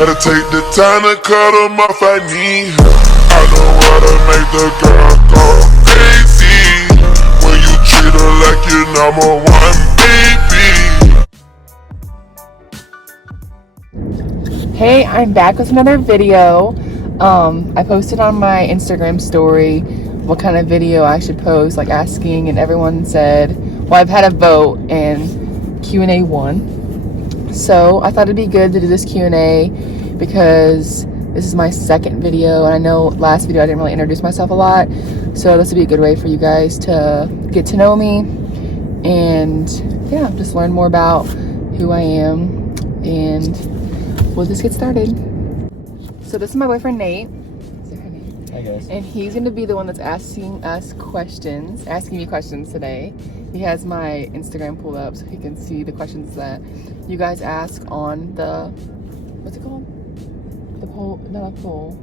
Gotta take the time to cut them off, I need her. I know how to make the girl go crazy. When you treat her like your number one baby. Hey, I'm back with another video. I posted on my Instagram story what kind of video I should post, like asking, and everyone said, well, I've had a vote and Q&A won. So I thought it'd be good to do this Q&A because this is my second video, and I know last video I didn't really introduce myself a lot, so this would be a good way for you guys to get to know me and yeah, just learn more about who I am, and we'll just get started. So this is my boyfriend Nate. Hi guys. And he's gonna be the one that's asking me questions today. He has my Instagram pulled up so he can see the questions that you guys ask on the, what's it called? The poll, not a poll.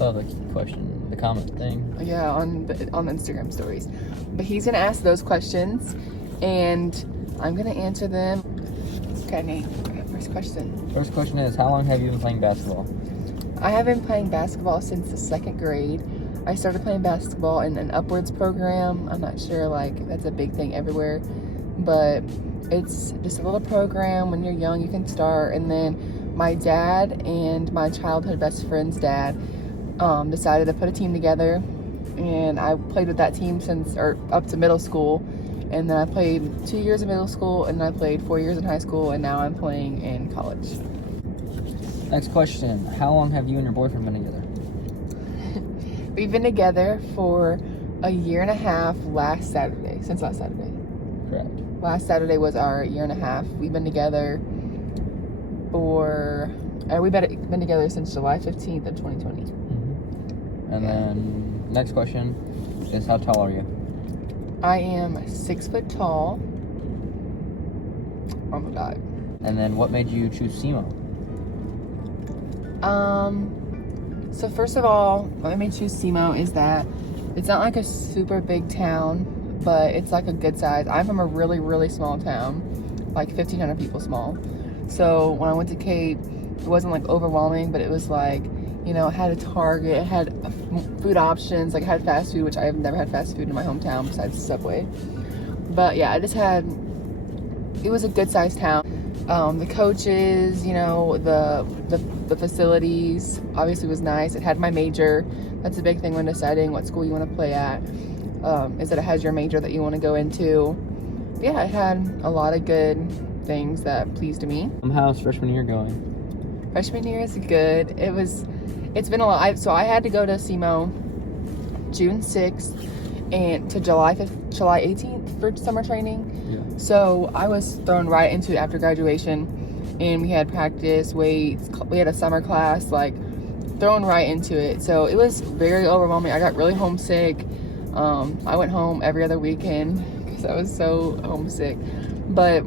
Oh, the question, the comment thing. Yeah, on the Instagram stories. But he's gonna ask those questions and I'm gonna answer them. Okay, Nate, first question. First question is, how long have you been playing basketball? I have been playing basketball since the second grade. I started playing basketball in an upwards program. I'm not sure, like, that's a big thing everywhere, but it's just a little program. When you're young, you can start. And then my dad and my childhood best friend's dad decided to put a team together, and I played with that team up to middle school. And then I played 2 years in middle school, and then I played 4 years in high school, and now I'm playing in college. Next question, how long have you and your boyfriend been together? We've been together for a year and a half since last Saturday. Correct. Last Saturday was our year and a half. We've been together been together since July 15th of 2020. Mm-hmm. And then next question is, how tall are you? I am 6 foot tall. Oh my God. And then what made you choose SEMO? So first of all, what made me choose semo is that it's not like a super big town, but it's like a good size. I'm from a really, really small town, like 1,500 people small. So when I went to Cape, it wasn't like overwhelming, but it was like, you know, it had a Target, it had food options, like it had fast food, which I have never had fast food in my hometown besides Subway. But yeah, it was a good sized town. The coaches, you know, the facilities obviously was nice. It had my major. That's a big thing when deciding what school you want to play at, is that it has your major that you want to go into. But yeah, it had a lot of good things that pleased me. How's freshman year going? Freshman year is good. It's been a lot. So I had to go to SEMO June 6th and to July 18th for summer training. Yeah. So I was thrown right into it after graduation, and we had practice, weights, we had a summer class, like thrown right into it. So it was very overwhelming. I got really homesick. I went home every other weekend because I was so homesick. But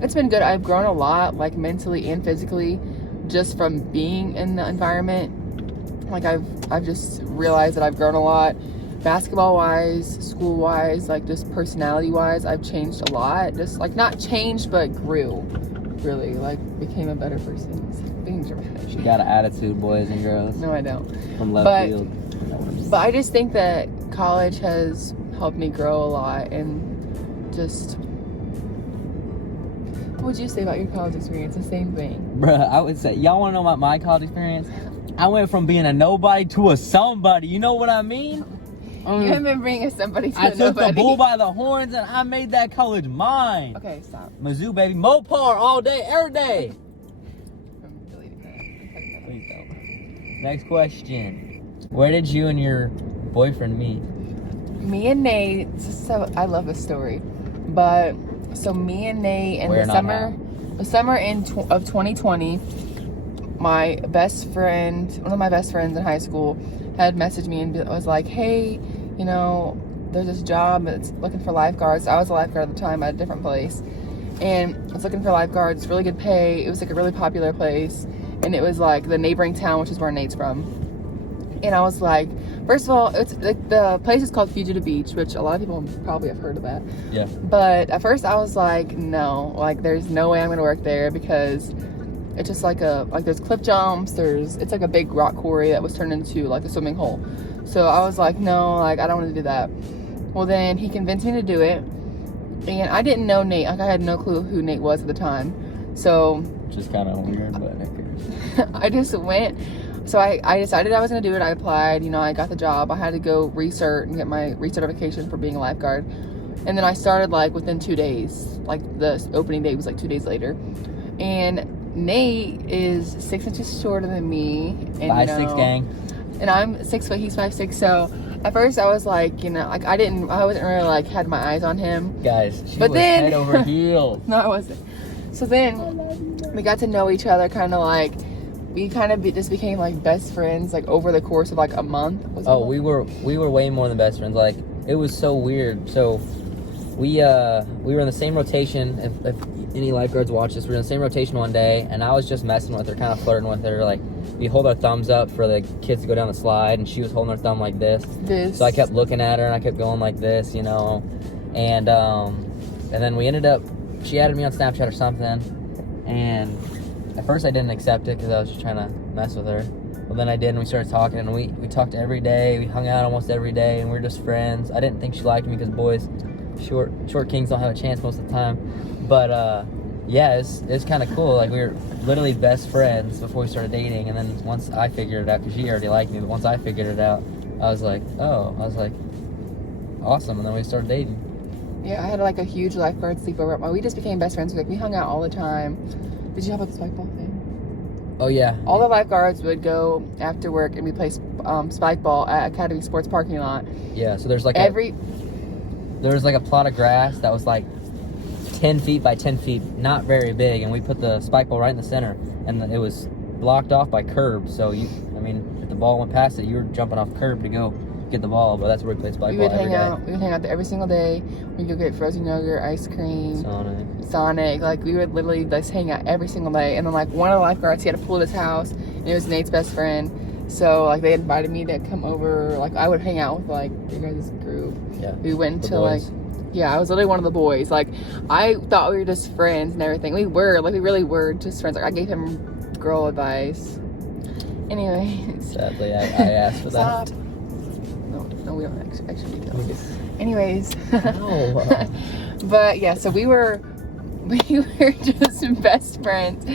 it's been good. I've grown a lot, like mentally and physically, just from being in the environment. Like I've just realized that I've grown a lot. Basketball wise, school wise, like just personality wise, I've changed a lot. Just like not changed, but grew. Really, like became a better person. It's being dramatic. She got an attitude, boys and girls. No, I don't. From left field. But I just think that college has helped me grow a lot, and just. What would you say about your college experience? The same thing. Bruh, I would say, y'all want to know about my college experience? I went from being a nobody to a somebody. You know what I mean? You haven't been bringing somebody to I a nobody. took the bull by the horns and I made that college mine. Okay, stop. Mizzou, baby. Mopar all day, every day. I'm deleting that. Please don't. Next question. Where did you and your boyfriend meet? Me and Nate, so I love this story. But, so me and Nate in the summer of 2020, my best friend, one of my best friends in high school, had messaged me and was like, hey, you know, there's this job that's looking for lifeguards. I was a lifeguard at the time at a different place, and I was looking for lifeguards, really good pay. It was like a really popular place, and it was like the neighboring town, which is where Nate's from. And I was like, first of all, it's like the place is called Fugitive Beach, which a lot of people probably have heard of that. Yeah. But at first I was like, no, like there's no way I'm gonna work there because It's just like there's cliff jumps. It's like a big rock quarry that was turned into like a swimming hole. So I was like, no, like I don't want to do that. Well, then he convinced me to do it, and I didn't know Nate. Like I had no clue who Nate was at the time. So Which is kind of weird, but I just went. So I decided I was going to do it. I applied, I got the job. I had to go recert and get my recertification for being a lifeguard. And then I started like within 2 days. Like the opening day was like 2 days later. And Nate is 6 inches shorter than me. And 5'6" gang. And I'm 6 foot, he's 5'6". So at first I was like, like I wasn't really like had my eyes on him. Guys, she But was then, head over heels. No, I wasn't. So then we got to know each other we just became like best friends like over the course of like a month. We were way more than best friends. Like it was so weird. So we were in the same rotation. If any lifeguards watch this, we were in the same rotation one day, and I was just messing with her, kind of flirting with her. Like we hold our thumbs up for the kids to go down the slide, and she was holding her thumb like this. So I kept looking at her, and I kept going like this, and then we ended up. She added me on Snapchat or something, and at first I didn't accept it because I was just trying to mess with her. But then I did, and we started talking, and we talked every day. We hung out almost every day, and we were just friends. I didn't think she liked me because boys, short kings don't have a chance most of the time. But yeah, it's kind of cool. Like we were literally best friends before we started dating, and then once I figured it out, because she already liked me, but once I figured it out, I was like, awesome, and then we started dating. Yeah, I had like a huge lifeguard sleepover. We just became best friends. Like we hung out all the time. Did you have like a spike ball thing? Oh yeah. All the lifeguards would go after work and we play spike ball at Academy Sports parking lot. Yeah, so there's like there was like a plot of grass that was like 10 feet by 10 feet, not very big, and we put the spike ball right in the center, and it was blocked off by curbs. So if the ball went past it, you were jumping off curb to go get the ball. But that's where we played spike ball every day. We would hang out there every single day. We'd go get frozen yogurt, ice cream, Sonic. Like we would literally just hang out every single day. And then like one of the lifeguards, he had a pool at his house, and it was Nate's best friend. So like they invited me to come over. Like I would hang out with like your guys' group. Yeah. We went to like. Yeah, I was literally one of the boys. Like, I thought we were just friends and everything. We really were just friends. Like, I gave him girl advice. Anyways. Sadly, I asked for that. Stop. No, we don't actually do that. Anyways. No. But, yeah, so we were just best friends.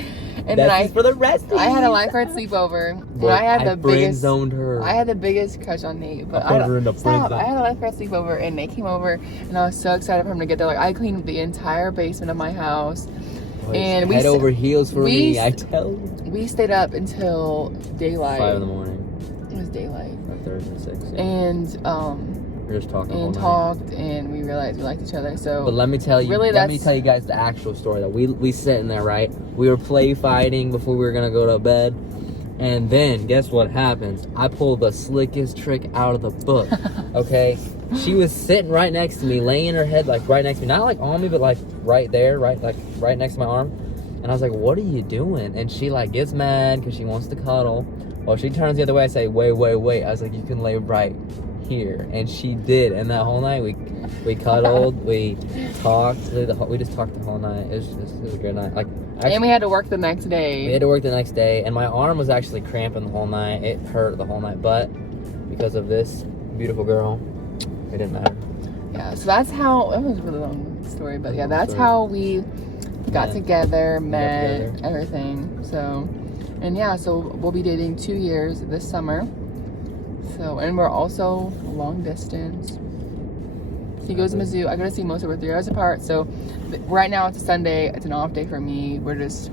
And then for the rest of I had a lifeguard sleepover. And I had the biggest zoned her. I had the biggest crush on Nate. But I had a lifeguard sleepover, and Nate came over, and I was so excited for him to get there. Like I cleaned the entire basement of my house, and head over heels for me. I tell you. We stayed up until daylight. 5 in the morning. It was daylight. 5:30, 6. Yeah. And we were just talking. And talked, and we realized we liked each other. So, but let me tell you, let me tell you guys the actual story. That we sitting there, right? We were play fighting before we were gonna go to bed, and then guess what happens? I pulled the slickest trick out of the book. Okay, she was sitting right next to me, laying her head like right next to me, not like on me, but like right there, right next to my arm. And I was like, "What are you doing?" And she like gets mad because she wants to cuddle. Well, she turns the other way. I say, "Wait." I was like, "You can lay right here," and she did. And that whole night we cuddled, we talked, we just talked the whole night. It was a good night. Like, actually, and we had to work the next day. And my arm was actually cramping the whole night. It hurt the whole night, but because of this beautiful girl, it didn't matter. Yeah, so that's how. It was a really long story, but yeah, that's how we got together, met, everything. So, and yeah, so we'll be dating 2 years this summer. So, and we're also long distance. He goes to Mizzou. I go to see most of. We're 3 hours apart. So, right now it's a Sunday. It's an off day for me. We're just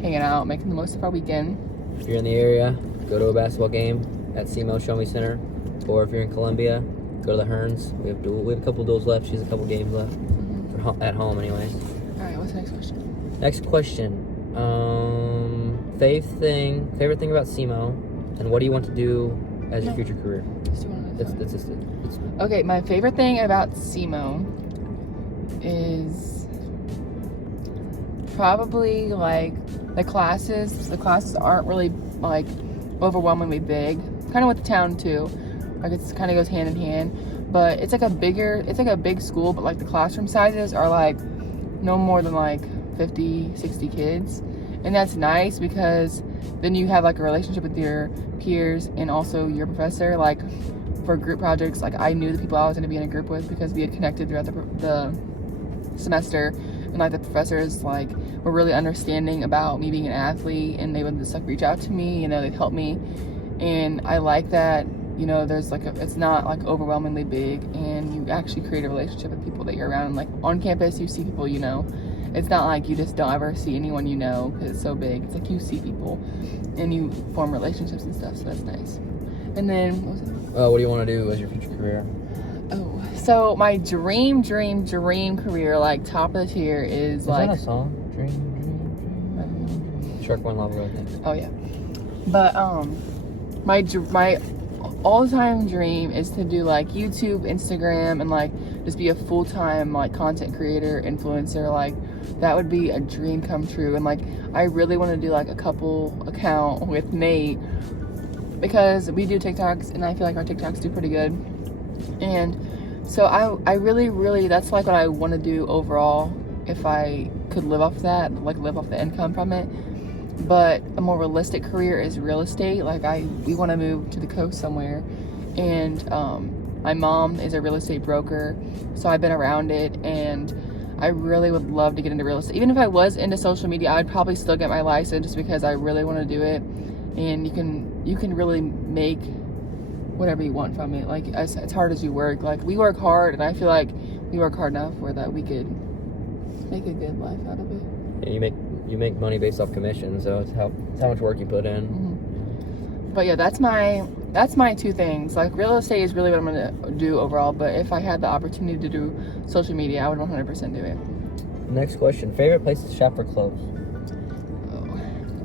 hanging out, making the most of our weekend. If you're in the area, go to a basketball game at semo Show Me Center, or if you're in Columbia, go to the Hearns. We have a couple duels left. She has a couple games left at home, anyways. All right. What's the next question? Next question. Favorite thing about semo, and what do you want to do as your future career? Okay, my favorite thing about semo is probably like the classes. The classes aren't really like overwhelmingly big. Kind of with the town too. Like it's kind of goes hand in hand. But it's like a big school, but like the classroom sizes are like no more than like 50, 60 kids. And that's nice because then you have like a relationship with your peers and also your professor. Like for group projects, like I knew the people I was going to be in a group with because we had connected throughout the semester. And like the professors like were really understanding about me being an athlete, and they would just like reach out to me, you know, they'd help me. And I like that, you know, there's like it's not like overwhelmingly big, and you actually create a relationship with people that you're around. Like on campus, you see people, you know. It's not like you just don't ever see anyone you know because it's so big. It's like you see people and you form relationships and stuff, so that's nice. And then, what was it? What do you want to do as your future career? Oh, so my dream career, like top of the tier, is like. That a song? Dream. Shark One Lava, I think. Oh yeah, but my all-time dream is to do like YouTube, Instagram, and like just be a full-time like content creator, influencer. Like that would be a dream come true. And like I really want to do like a couple account with Nate because we do TikToks, and I feel like our TikToks do pretty good. And so I really that's like what I want to do overall if I could live off that, like live off the income from it. But a more realistic career is real estate. Like we want to move to the coast somewhere, and my mom is a real estate broker, so I've been around it, and I really would love to get into real estate. Even if I was into social media, I would probably still get my license just because I really want to do it. And you can really make whatever you want from it. Like as hard as you work, like we work hard, and I feel like we work hard enough where that we could make a good life out of it. Yeah, you make money based off commission, so it's how much work you put in. Mm-hmm. But yeah, that's my two things. Like real estate is really what I'm gonna do overall. But if I had the opportunity to do social media, I would 100% do it. Next question: favorite place to shop for clothes? Oh,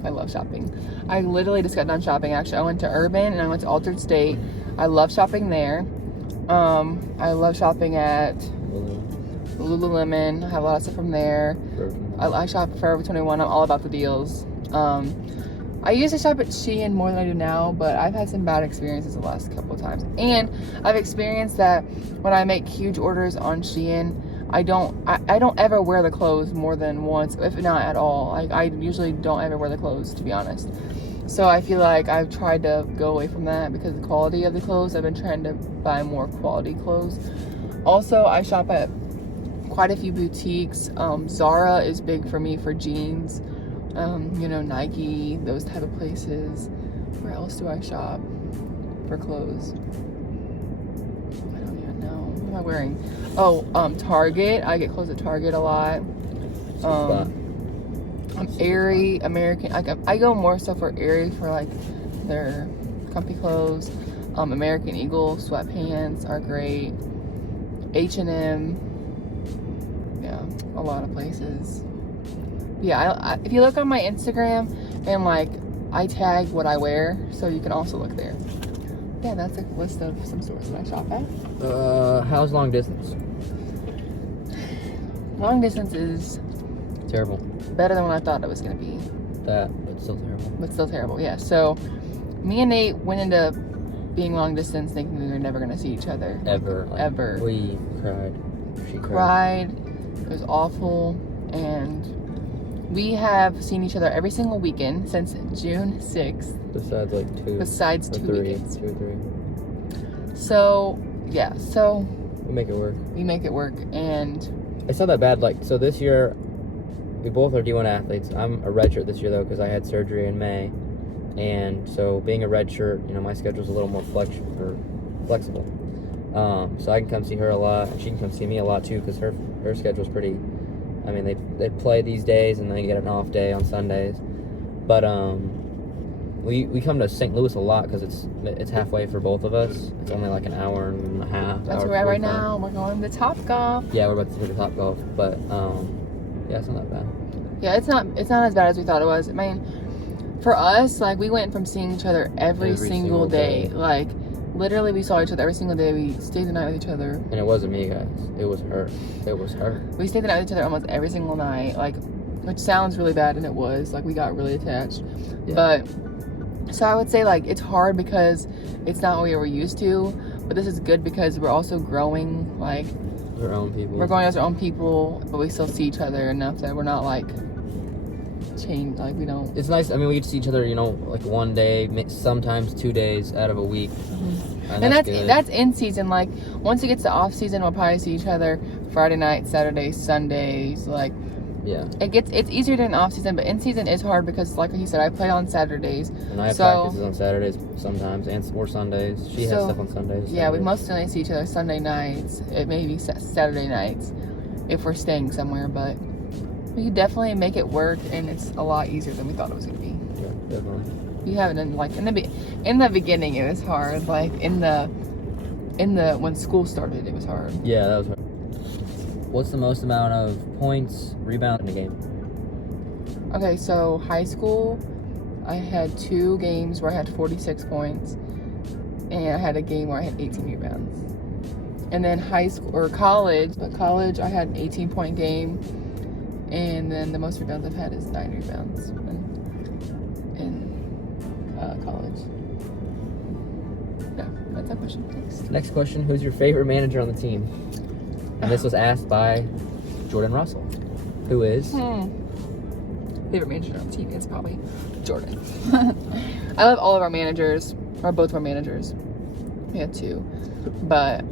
I love shopping. I literally just got done shopping. Actually, I went to Urban and I went to Altered State. I love shopping there. I love shopping at Lululemon. I have a lot of stuff from there. I shop at Forever 21. I'm all about the deals. I used to shop at Shein more than I do now, but I've had some bad experiences the last couple of times. And I've experienced that when I make huge orders on Shein, I don't ever wear the clothes more than once, if not at all. Like I usually don't ever wear the clothes, to be honest. So I feel like I've tried to go away from that because of the quality of the clothes. I've been trying to buy more quality clothes. Also, I shop at quite a few boutiques. Zara is big for me for jeans. You know, Nike, those type of places. Where else do I shop for clothes? I don't even know. What am I wearing? Target. I get clothes at Target a lot. Aerie, American. I go more so for Aerie for like their comfy clothes. American Eagle sweatpants are great. H&M. Yeah, a lot of places. Yeah, if you look on my Instagram and like I tag what I wear, so you can also look there. Yeah, that's a list of some stores that I shop at. How's long distance? Long distance is Terrible. better than what I thought it was gonna be. But still terrible. But still terrible, yeah. So me and Nate went into being long distance thinking we were never gonna see each other. Ever. Like, ever. We cried. She Cried. It was awful, and we have seen each other every single weekend since June 6th. Besides like two. Besides two three, weekends. 2 or 3. So, yeah. So We make it work. we make it work, and It's not that bad. Like, so this year, we both are D1 athletes. I'm a redshirt this year though because I had surgery in May, and so being a redshirt, you know, my schedule's a little more flexible. So I can come see her a lot, and she can come see me a lot too because her schedule's pretty. I mean, they play these days and they get an off day on Sundays, but we come to St. Louis a lot because it's halfway for both of us. It's only like an hour and a half. that's hour where we're at right 45. now. We're going to Topgolf. Yeah, we're about to go to Topgolf, but yeah, it's not that bad. Yeah, it's not as bad as we thought it was. I mean, for us, like we went from seeing each other every single day. Like literally, we saw each other every single day. We stayed the night with each other. And it wasn't me, guys. It was her. We stayed the night with each other almost every single night. Like, which sounds really bad, and it was. Like we got really attached. Yeah. But so I would say like it's hard because it's not what we were used to. But this is good because we're also growing. Like Our own people. we're going as our own people, but we still see each other enough that we're not like change. Like we don't. It's nice. I mean, we get to see each other, you know, like one day, sometimes 2 days out of a week. And that's in season. Like once it gets to off season, we'll probably see each other Friday night, Saturdays, Sundays. Like yeah, it's easier than off season, but in season is hard because, like he said, I play on Saturdays. And I have practices on Saturdays sometimes, or Sundays. She has stuff on Sundays. Yeah, we mostly see each other Sunday nights. It may be Saturday nights if we're staying somewhere, but we can definitely make it work, and it's a lot easier than we thought it was gonna be. Yeah, definitely. You haven't in the beginning it was hard. Like in the when school started it was hard. Yeah, that was hard. What's the most amount of points, rebound in a game? Okay, so high school, I had 2 games where I had 46 points, and I had a game where I had 18 rebounds. And then college, I had an 18-point game, and then the most rebounds I've had is 9 rebounds in college. No, that's a question. Next question, who's your favorite manager on the team? And this was asked by Jordan Russell, who is... Favorite manager on the team is probably Jordan. I love all of our managers, or both of our managers. We had 2. But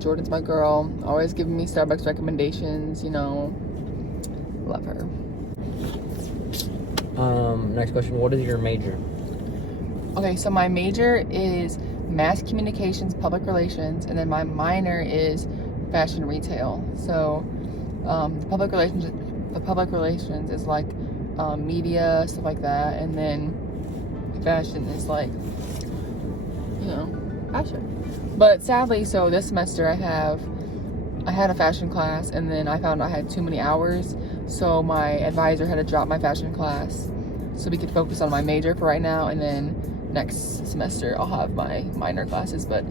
Jordan's my girl, always giving me Starbucks recommendations, you know. Love her. Next question, what is your major? Okay, so my major is mass communications, public relations, and then my minor is fashion retail. So the public relations is like media, stuff like that, and then fashion is like, you know, fashion. But sadly, so this semester I had a fashion class, and then I found I had too many hours, so my advisor had to drop my fashion class so we could focus on my major for right now, and then next semester I'll have my minor classes. But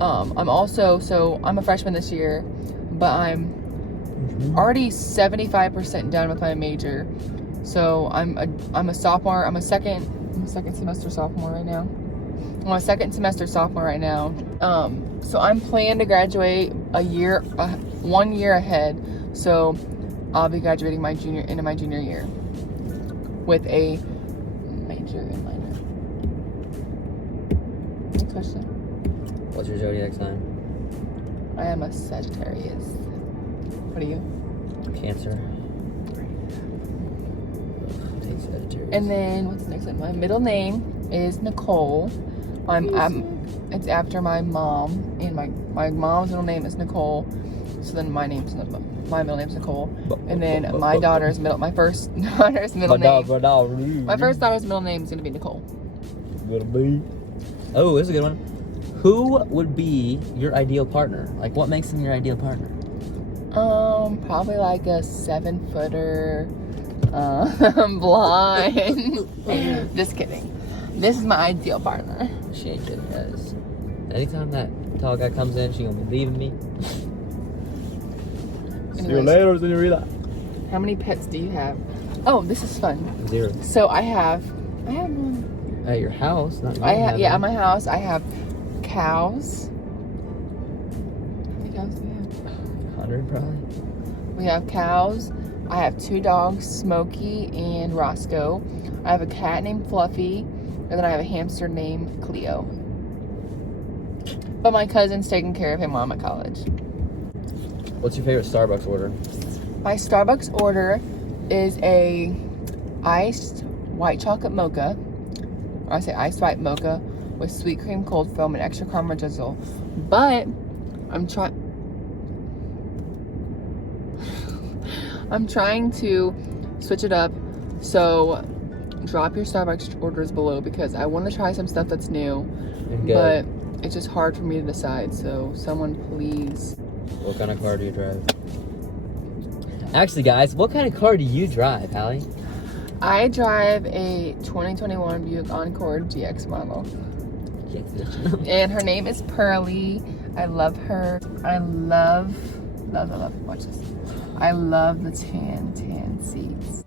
I'm a freshman this year, but I'm already 75% done with my major. So I'm a sophomore. I'm a second semester sophomore right now. I'm a second semester sophomore right now. So I'm planning to graduate 1 year ahead. So I'll be graduating into my junior year with a major and minor. Next question. What's your zodiac sign? I am a Sagittarius. What are you? Cancer. Sagittarius. And then what's the next one? My middle name is Nicole. It's after my mom, and my mom's middle name is Nicole. So then my middle name is Nicole. And then my first daughter's middle name is gonna be Nicole. Oh, this is a good one. Who would be your ideal partner? Like, what makes him your ideal partner? Probably like a 7-footer, blonde. Just kidding. This is my ideal partner. She ain't good, guys. Anytime that tall guy comes in, she gonna be leaving me. See you later, senorita. How many pets do you have? Oh, this is fun. 0. So I have one. At your house, not mine. At my house, I have cows. How many cows do we have? 100 probably. We have cows. I have 2 dogs, Smokey and Roscoe. I have a cat named Fluffy, and then I have a hamster named Cleo. But my cousin's taking care of him while I'm at college. What's your favorite Starbucks order? My Starbucks order is a iced white chocolate mocha. Or I say iced white mocha with sweet cream cold foam and extra caramel drizzle. But I'm trying to switch it up. So drop your Starbucks orders below because I want to try some stuff that's new. But it's just hard for me to decide. So someone please. What kind of car do you drive? Actually, guys, what kind of car do you drive, Hallie? I drive a 2021 Buick Encore GX model. And her name is Pearly. I love her. I love, watch this. I love the tan seats.